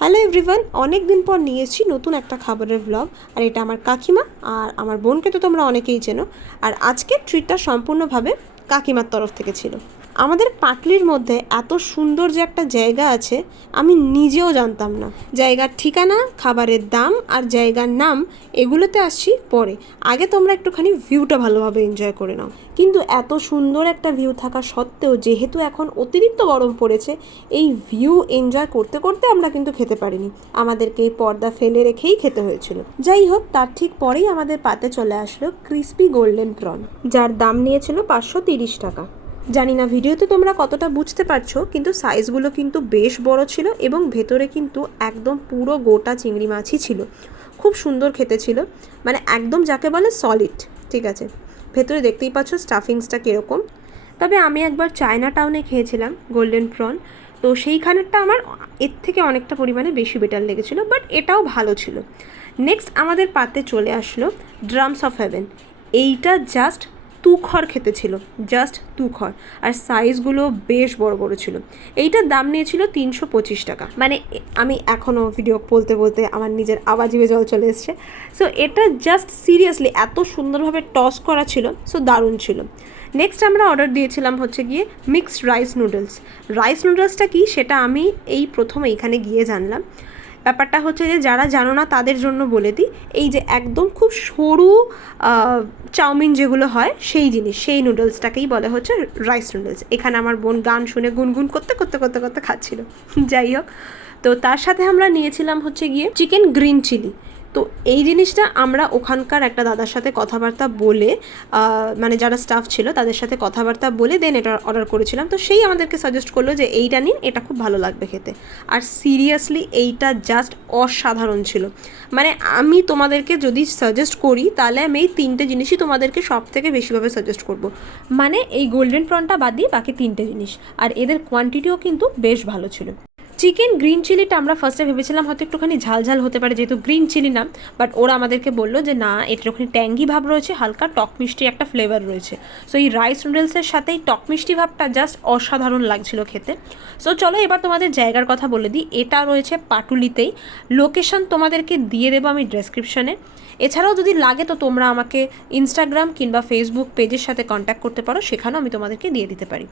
Hello everyone, অনেক দিন পর নিয়ে এসেছি নতুন একটা খাবারের ব্লগ। আর এটা আমার কাকিমা আর আমার বোনকে তো তোমরা অনেকেই চেনো। আর আজকের ট্রিটটা সম্পূর্ণভাবে কাকিমার তরফ থেকে ছিল। আমাদের পাটলির মধ্যে এত সুন্দর যে একটা জায়গা আছে আমি নিজেও জানতাম না। জায়গার ঠিকানা, খাবারের দাম আর জায়গার নাম এগুলোতে আসছি পরে। আগে তোমরা একটুখানি ভিউটা ভালোভাবে এনজয় করে নাও। কিন্তু এত সুন্দর একটা ভিউ থাকা সত্ত্বেও যেহেতু এখন অতিরিক্ত গরম পড়েছে, এই ভিউ এনজয় করতে করতে আমরা কিন্তু খেতে পারিনি। আমাদেরকে এই পর্দা ফেলে রেখেই খেতে হয়েছিল। যাই হোক, তার ঠিক পরেই আমাদের পাতে চলে আসলো ক্রিস্পি গোল্ডেন প্রন, যার দাম নিয়েছিল 530 টাকা। জানি না ভিডিওতে তোমরা কতটা বুঝতে পারছো, কিন্তু সাইজগুলো কিন্তু বেশ বড় ছিল এবং ভেতরে কিন্তু একদম পুরো গোটা চিংড়ি মাছই ছিল। খুব সুন্দর খেতে ছিল, মানে একদম যাকে বলে সলিড। ঠিক আছে, ভেতরে দেখতেই পাচ্ছ স্টাফিংসটা কীরকম। তবে আমি একবার চায়না টাউনে খেয়েছিলাম গোল্ডেন প্রন, তো সেইখানেরটা আমার এর থেকে অনেকটা পরিমাণে বেশি বেটার লেগেছিলো, বাট এটাও ভালো ছিল। নেক্সট আমাদের পাতে চলে আসলো ড্রামস অফ হেভেন। এইটা জাস্ট তুখর খেতে ছিল, জাস্ট তুখর। আর সাইজগুলো বেশ বড় বড় ছিল। এইটার দাম নিয়েছিল 325 টাকা। মানে আমি এখনও ভিডিও বলতে বলতে আমার নিজের আওয়াজ জিভে জল চলে এসছে। সো এটা জাস্ট সিরিয়াসলি এত সুন্দরভাবে টস করা ছিল, সো দারুণ ছিল। নেক্সট আমরা অর্ডার দিয়েছিলাম হচ্ছে গিয়ে মিক্সড রাইস নুডলস। রাইস নুডলসটা কি সেটা আমি এই প্রথম এইখানে গিয়ে জানলাম। ব্যাপারটা হচ্ছে যে যারা জানো না তাদের জন্য বলে দিই, এই যে একদম খুব সরু চাউমিন যেগুলো হয় সেই জিনিস, সেই নুডলসটাকেই বলে হচ্ছে রাইস নুডলস। এখানে আমার বোন গান শুনে গুনগুন করতে করতে করতে করতে খাচ্ছিল। যাই হোক, তো তার সাথে আমরা নিয়েছিলাম হচ্ছে গিয়ে চিকেন গ্রিন চিলি। তো এই জিনিসটা আমরা ওখানকার একটা দাদার সাথে কথাবার্তা বলে, মানে যারা স্টাফ ছিল তাদের সাথে কথাবার্তা বলে দেন এটা অর্ডার করেছিলাম। তো সেই আমাদেরকে সাজেস্ট করলো যে এইটা নিন, এটা খুব ভালো লাগবে খেতে। আর সিরিয়াসলি এইটা জাস্ট অসাধারণ ছিল। মানে আমি তোমাদেরকে যদি সাজেস্ট করি তাহলে আমি এই 3টে জিনিসই তোমাদেরকে সব থেকে বেশিভাবে সাজেস্ট করব। মানে এই গোল্ডেন প্রনটা বাদ দিয়ে বাকি 3টে জিনিস। আর এদের কোয়ান্টিটিও কিন্তু বেশ ভালো ছিল। চিকেন গ্রিন চিলিটা আমরা ফার্স্টে ভেবেছিলাম হয়তো একটুখানি ঝালঝাল হতে পারে যেহেতু গ্রিন চিলি না, বাট ওরা আমাদেরকে বললো যে না, এটার ওখানে ট্যাঙ্গি ভাব রয়েছে, হালকা টক মিষ্টি একটা ফ্লেভার রয়েছে। সো এই রাইস নুডলসের সাথে এই টক মিষ্টি ভাবটা জাস্ট অসাধারণ লাগছিল খেতে। সো চলো এবার তোমাদের জায়গার কথা বলে দিই। এটা রয়েছে পাটুলিতেই। লোকেশন তোমাদেরকে দিয়ে দেবো আমি ডেসক্রিপশানে। এছাড়াও যদি লাগে তো তোমরা আমাকে ইনস্টাগ্রাম কিংবা ফেসবুক পেজের সাথে কন্ট্যাক্ট করতে পারো, সেখানেও আমি তোমাদেরকে দিয়ে দিতে পারি।